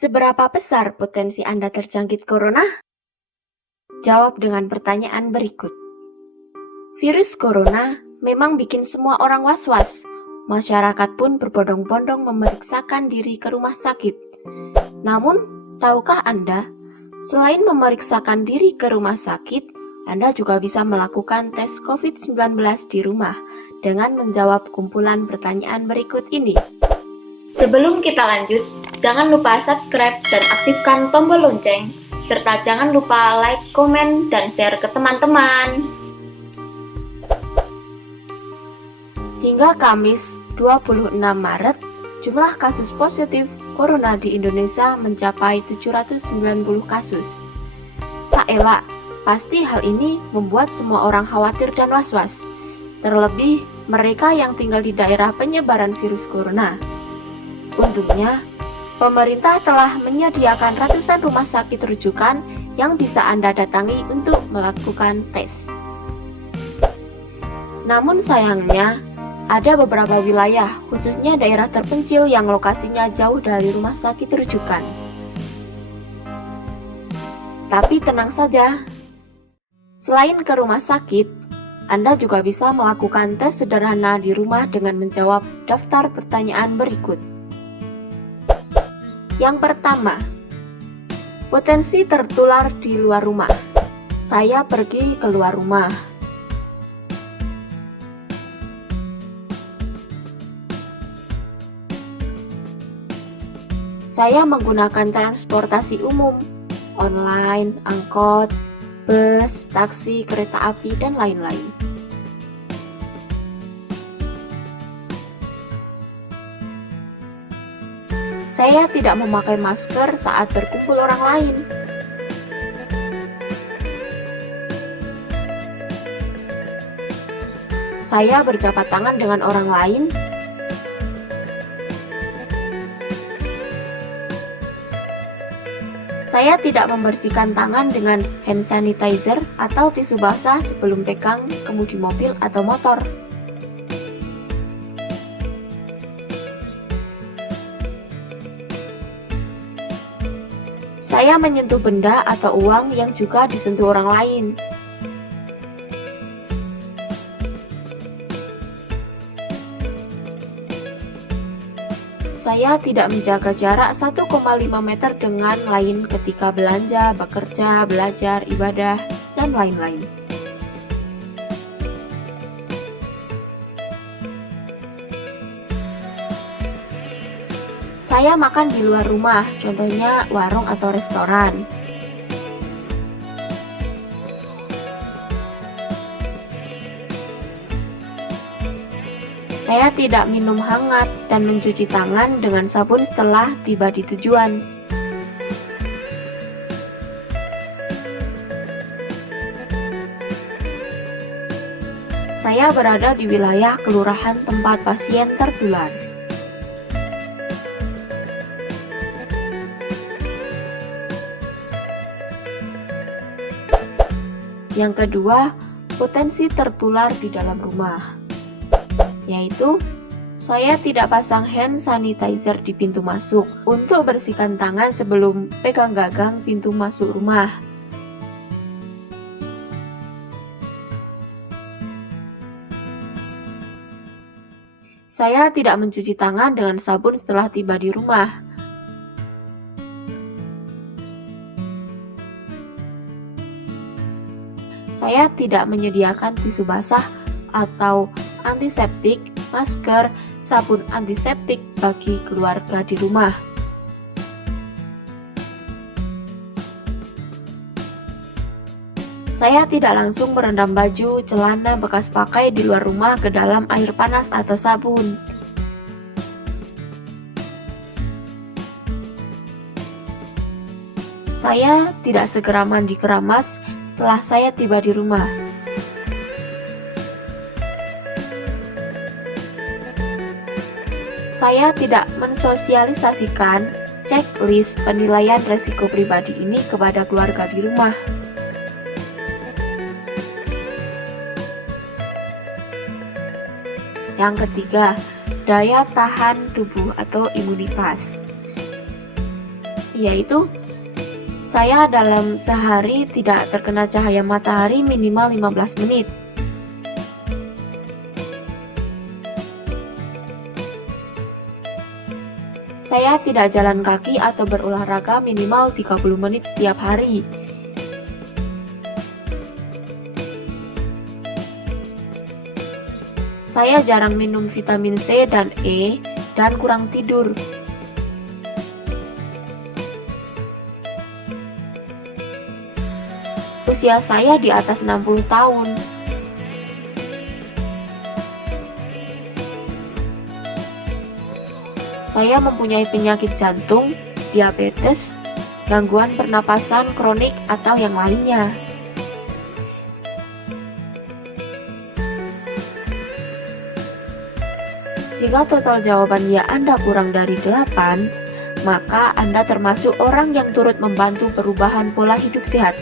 Seberapa besar potensi Anda terjangkit corona? Jawab dengan pertanyaan berikut. Virus corona memang bikin semua orang was-was. Masyarakat pun berbondong-bondong memeriksakan diri ke rumah sakit. Namun, tahukah Anda, selain memeriksakan diri ke rumah sakit, Anda juga bisa melakukan tes COVID-19 di rumah dengan menjawab kumpulan pertanyaan berikut ini. Sebelum kita lanjut, jangan lupa subscribe dan aktifkan tombol lonceng, serta jangan lupa like, komen, dan share ke teman-teman. Hingga Kamis 26 Maret, jumlah kasus positif corona di Indonesia mencapai 790 kasus. Tak elak, pasti hal ini membuat semua orang khawatir dan was-was, terlebih mereka yang tinggal di daerah penyebaran virus corona. Untungnya, pemerintah telah menyediakan ratusan rumah sakit rujukan yang bisa Anda datangi untuk melakukan tes. Namun sayangnya, ada beberapa wilayah, khususnya daerah terpencil yang lokasinya jauh dari rumah sakit rujukan. Tapi tenang saja, selain ke rumah sakit, Anda juga bisa melakukan tes sederhana di rumah dengan menjawab daftar pertanyaan berikut. Yang pertama, potensi tertular di luar rumah. Saya pergi keluar rumah. Saya menggunakan transportasi umum, online, angkot, bus, taksi, kereta api, dan lain-lain. Saya tidak memakai masker saat berkumpul orang lain. Saya berjabat tangan dengan orang lain. Saya tidak membersihkan tangan dengan hand sanitizer atau tisu basah sebelum pegang kemudi mobil atau motor. Saya menyentuh benda atau uang yang juga disentuh orang lain. Saya tidak menjaga jarak 1,5 meter dengan lain ketika belanja, bekerja, belajar, ibadah, dan lain-lain. Saya makan di luar rumah, contohnya warung atau restoran. Saya tidak minum hangat dan mencuci tangan dengan sabun setelah tiba di tujuan. Saya berada di wilayah kelurahan tempat pasien tertular. Yang kedua, potensi tertular di dalam rumah, yaitu saya tidak pasang hand sanitizer di pintu masuk untuk bersihkan tangan sebelum pegang gagang pintu masuk rumah. Saya tidak mencuci tangan dengan sabun setelah tiba di rumah. Saya tidak menyediakan tisu basah atau antiseptik, masker, sabun antiseptik bagi keluarga di rumah. Saya tidak langsung merendam baju, celana bekas pakai di luar rumah ke dalam air panas atau sabun. Saya tidak segera mandi keramas setelah saya tiba di rumah. Saya tidak mensosialisasikan checklist penilaian resiko pribadi ini kepada keluarga di rumah. Yang ketiga, daya tahan tubuh atau imunitas. yaitu saya dalam sehari tidak terkena cahaya matahari minimal 15 menit. Saya tidak jalan kaki atau berolahraga minimal 30 menit setiap hari. Saya jarang minum vitamin C dan E dan kurang tidur. Usia saya di atas 60 tahun. Saya mempunyai penyakit jantung, diabetes, gangguan pernapasan kronik atau yang lainnya. Jika total jawaban ya Anda kurang dari 8, maka Anda termasuk orang yang turut membantu perubahan pola hidup sehat,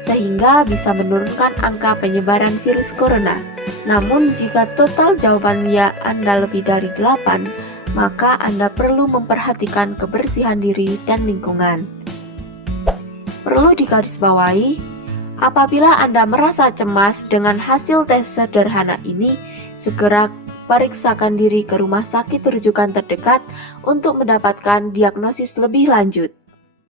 sehingga bisa menurunkan angka penyebaran virus corona. Namun jika total jawaban ya Anda lebih dari 8, maka Anda perlu memperhatikan kebersihan diri dan lingkungan. Perlu digarisbawahi, apabila Anda merasa cemas dengan hasil tes sederhana ini, segera periksakan diri ke rumah sakit rujukan terdekat untuk mendapatkan diagnosis lebih lanjut.